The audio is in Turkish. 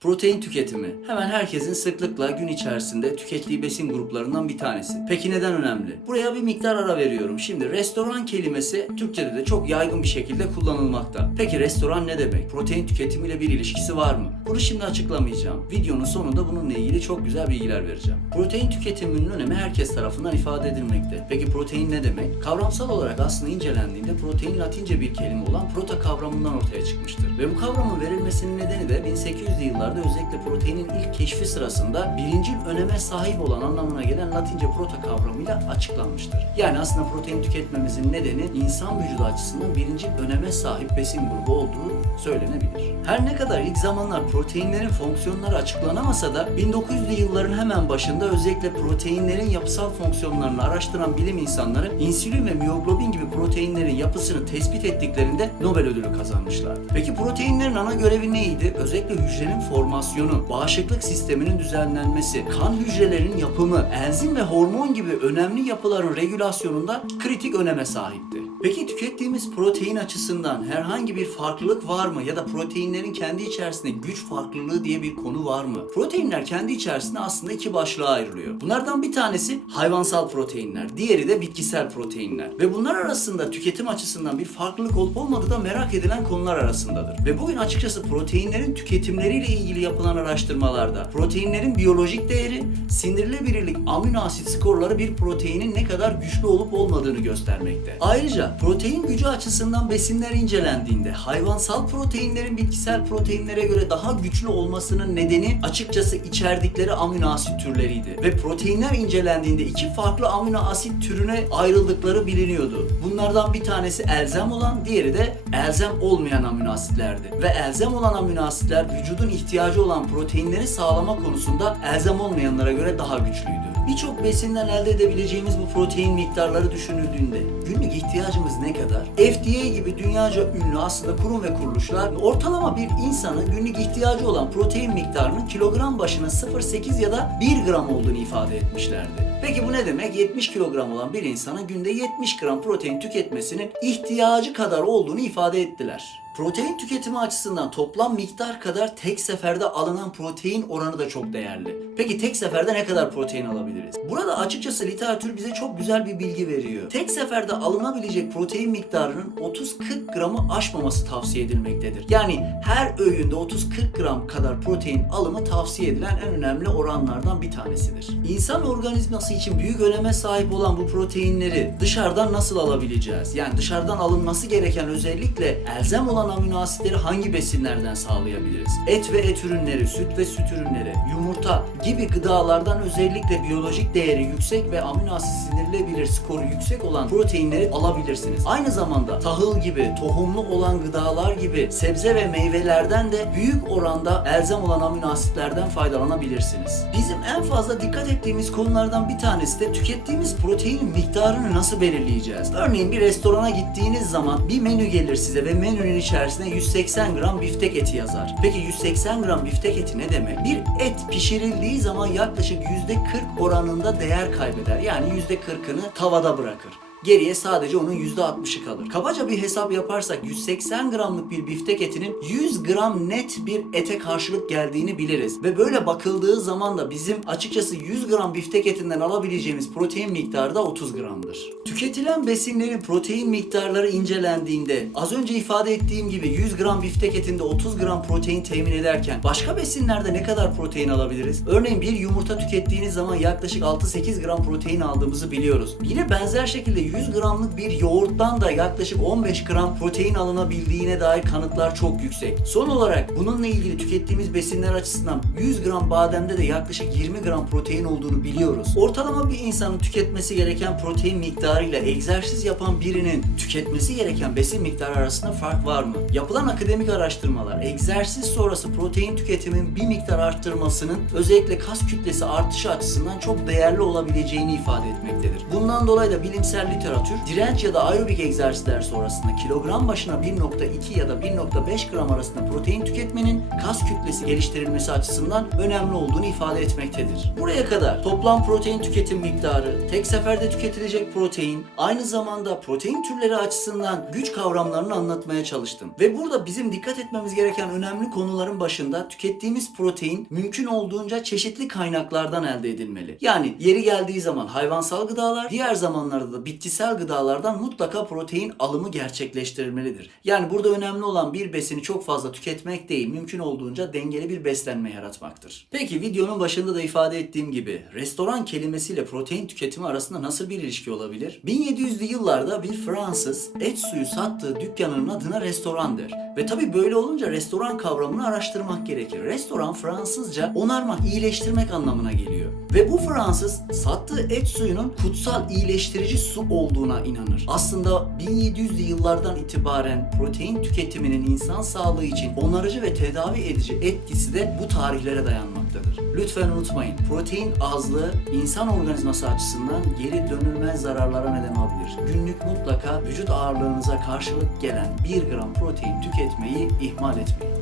Protein tüketimi hemen herkesin sıklıkla gün içerisinde tükettiği besin gruplarından bir tanesi. Peki neden önemli? Buraya bir miktar ara veriyorum. Şimdi restoran kelimesi Türkçe'de de çok yaygın bir şekilde kullanılmakta. Peki restoran ne demek? Protein tüketimiyle bir ilişkisi var mı? Bunu şimdi açıklamayacağım. Videonun sonunda bununla ilgili çok güzel bilgiler vereceğim. Protein tüketiminin önemi herkes tarafından ifade edilmekte. Peki protein ne demek? Kavramsal olarak aslında incelendiğinde protein latince bir kelime olan prota kavramından ortaya çıkmıştır. Ve bu kavramın verilmesinin nedeni de 1800'lü yıllarda özellikle proteinin ilk keşfi sırasında birincil öneme sahip olan anlamına gelen latince prota kavramıyla açıklanmıştır. Yani aslında protein tüketmemizin nedeni insan vücudu açısından birincil öneme sahip besin grubu olduğu söylenebilir. Her ne kadar ilk zamanlar proteinlerin fonksiyonları açıklanamasa da 1900'lü yılların hemen başında özellikle proteinlerin yapısal fonksiyonlarını araştıran bilim insanları insülin ve miyoglobin gibi proteinlerin yapısını tespit ettiklerinde Nobel ödülü kazanmışlar. Peki proteinlerin ana görevi neydi? Özellikle hücrenin formasyonu, bağışıklık sisteminin düzenlenmesi, kan hücrelerinin yapımı, enzim ve hormon gibi önemli yapıların regülasyonunda kritik öneme sahipti. Peki tükettiğimiz protein açısından herhangi bir farklılık var mı ya da proteinlerin kendi içerisinde güç farklılığı diye bir konu var mı? Proteinler kendi içerisinde aslında iki başlığa ayrılıyor. Bunlardan bir tanesi hayvansal proteinler, diğeri de bitkisel proteinler. Ve bunlar arasında tüketim açısından bir farklılık olup olmadığı da merak edilen konular arasındadır. Ve bugün açıkçası proteinlerin tüketimleriyle ilgili yapılan araştırmalarda proteinlerin biyolojik değeri, sindirilebilirlik amino asit skorları bir proteinin ne kadar güçlü olup olmadığını göstermekte. Ayrıca protein gücü açısından besinler incelendiğinde hayvansal proteinlerin bitkisel proteinlere göre daha güçlü olmasının nedeni açıkçası içerdikleri amino asit türleriydi. Ve proteinler incelendiğinde iki farklı amino asit türüne ayrıldıkları biliniyordu. Bunlardan bir tanesi elzem olan, diğeri de elzem olmayan amino asitlerdi. Ve elzem olan amino asitler vücudun ihtiyacı olan proteinleri sağlama konusunda elzem olmayanlara göre daha güçlüydü. Birçok besinden elde edebileceğimiz bu protein miktarları düşünüldüğünde günlük ihtiyacımız ne kadar? FDA gibi dünyaca ünlü aslında kurum ve kuruluşlar ortalama bir insanın günlük ihtiyacı olan protein miktarının kilogram başına 0.8 ya da 1 gram olduğunu ifade etmişlerdi. Peki bu ne demek? 70 kilogram olan bir insanın günde 70 gram protein tüketmesinin ihtiyacı kadar olduğunu ifade ettiler. Protein tüketimi açısından toplam miktar kadar tek seferde alınan protein oranı da çok değerli. Peki tek seferde ne kadar protein alabiliriz? Burada açıkçası literatür bize çok güzel bir bilgi veriyor. Tek seferde alınabilecek protein miktarının 30-40 gramı aşmaması tavsiye edilmektedir. Yani her öğünde 30-40 gram kadar protein alımı tavsiye edilen en önemli oranlardan bir tanesidir. İnsan organizması için büyük öneme sahip olan bu proteinleri dışarıdan nasıl alabileceğiz? Yani dışarıdan alınması gereken özellikle elzem olan amino asitleri hangi besinlerden sağlayabiliriz? Et ve et ürünleri, süt ve süt ürünleri, yumurta gibi gıdalardan özellikle biyolojik değeri yüksek ve amino asit sindirilebilir skoru yüksek olan proteinleri alabilirsiniz. Aynı zamanda tahıl gibi, tohumlu olan gıdalar gibi sebze ve meyvelerden de büyük oranda elzem olan amino asitlerden faydalanabilirsiniz. Bizim en fazla dikkat ettiğimiz konulardan bir tanesi de tükettiğimiz proteinin miktarını nasıl belirleyeceğiz? Örneğin bir restorana gittiğiniz zaman bir menü gelir size ve menünün içerisinde 180 gram biftek eti yazar. Peki 180 gram biftek eti ne demek? Bir et pişirildiği zaman yaklaşık %40 oranında değer kaybeder. Yani %40'ını tavada bırakır. Geriye sadece onun %60'ı kalır. Kabaca bir hesap yaparsak 180 gramlık bir biftek etinin 100 gram net bir ete karşılık geldiğini biliriz. Ve böyle bakıldığı zaman da bizim açıkçası 100 gram biftek etinden alabileceğimiz protein miktarı da 30 gramdır. Tüketilen besinlerin protein miktarları incelendiğinde az önce ifade ettiğim gibi 100 gram biftek etinde 30 gram protein temin ederken başka besinlerde ne kadar protein alabiliriz? Örneğin bir yumurta tükettiğiniz zaman yaklaşık 6-8 gram protein aldığımızı biliyoruz. Yine benzer şekilde 100 gramlık bir yoğurttan da yaklaşık 15 gram protein alınabildiğine dair kanıtlar çok yüksek. Son olarak bununla ilgili tükettiğimiz besinler açısından 100 gram bademde de yaklaşık 20 gram protein olduğunu biliyoruz. Ortalama bir insanın tüketmesi gereken protein miktarıyla egzersiz yapan birinin tüketmesi gereken besin miktarı arasında fark var mı? Yapılan akademik araştırmalar egzersiz sonrası protein tüketimin bir miktar arttırmasının özellikle kas kütlesi artışı açısından çok değerli olabileceğini ifade etmektedir. Bundan dolayı da bilimsel literatür direnç ya da aerobik egzersizler sonrasında kilogram başına 1.2 ya da 1.5 gram arasında protein tüketmenin kas kütlesi geliştirilmesi açısından önemli olduğunu ifade etmektedir. Buraya kadar toplam protein tüketim miktarı, tek seferde tüketilecek protein, aynı zamanda protein türleri açısından güç kavramlarını anlatmaya çalıştım. Ve burada bizim dikkat etmemiz gereken önemli konuların başında tükettiğimiz protein mümkün olduğunca çeşitli kaynaklardan elde edilmeli. Yani yeri geldiği zaman hayvansal gıdalar, diğer zamanlarda da bitkisel gıdalardan mutlaka protein alımı gerçekleştirilmelidir. Yani burada önemli olan bir besini çok fazla tüketmek değil, mümkün olduğunca dengeli bir beslenme yaratmaktır. Peki videonun başında da ifade ettiğim gibi restoran kelimesiyle protein tüketimi arasında nasıl bir ilişki olabilir? 1700'lü yıllarda bir Fransız et suyu sattığı dükkanının adına restoran der. Ve tabi böyle olunca restoran kavramını araştırmak gerekir. Restoran Fransızca onarmak, iyileştirmek anlamına geliyor. Ve bu Fransız sattığı et suyunun kutsal iyileştirici su olduğuna inanır. Aslında 1700'lü yıllardan itibaren protein tüketiminin insan sağlığı için onarıcı ve tedavi edici etkisi de bu tarihlere dayanmaktadır. Lütfen unutmayın, protein azlığı insan organizması açısından geri dönülmez zararlara neden olabilir. Günlük mutlaka vücut ağırlığınıza karşılık gelen 1 gram protein tüketmeyi ihmal etmeyin.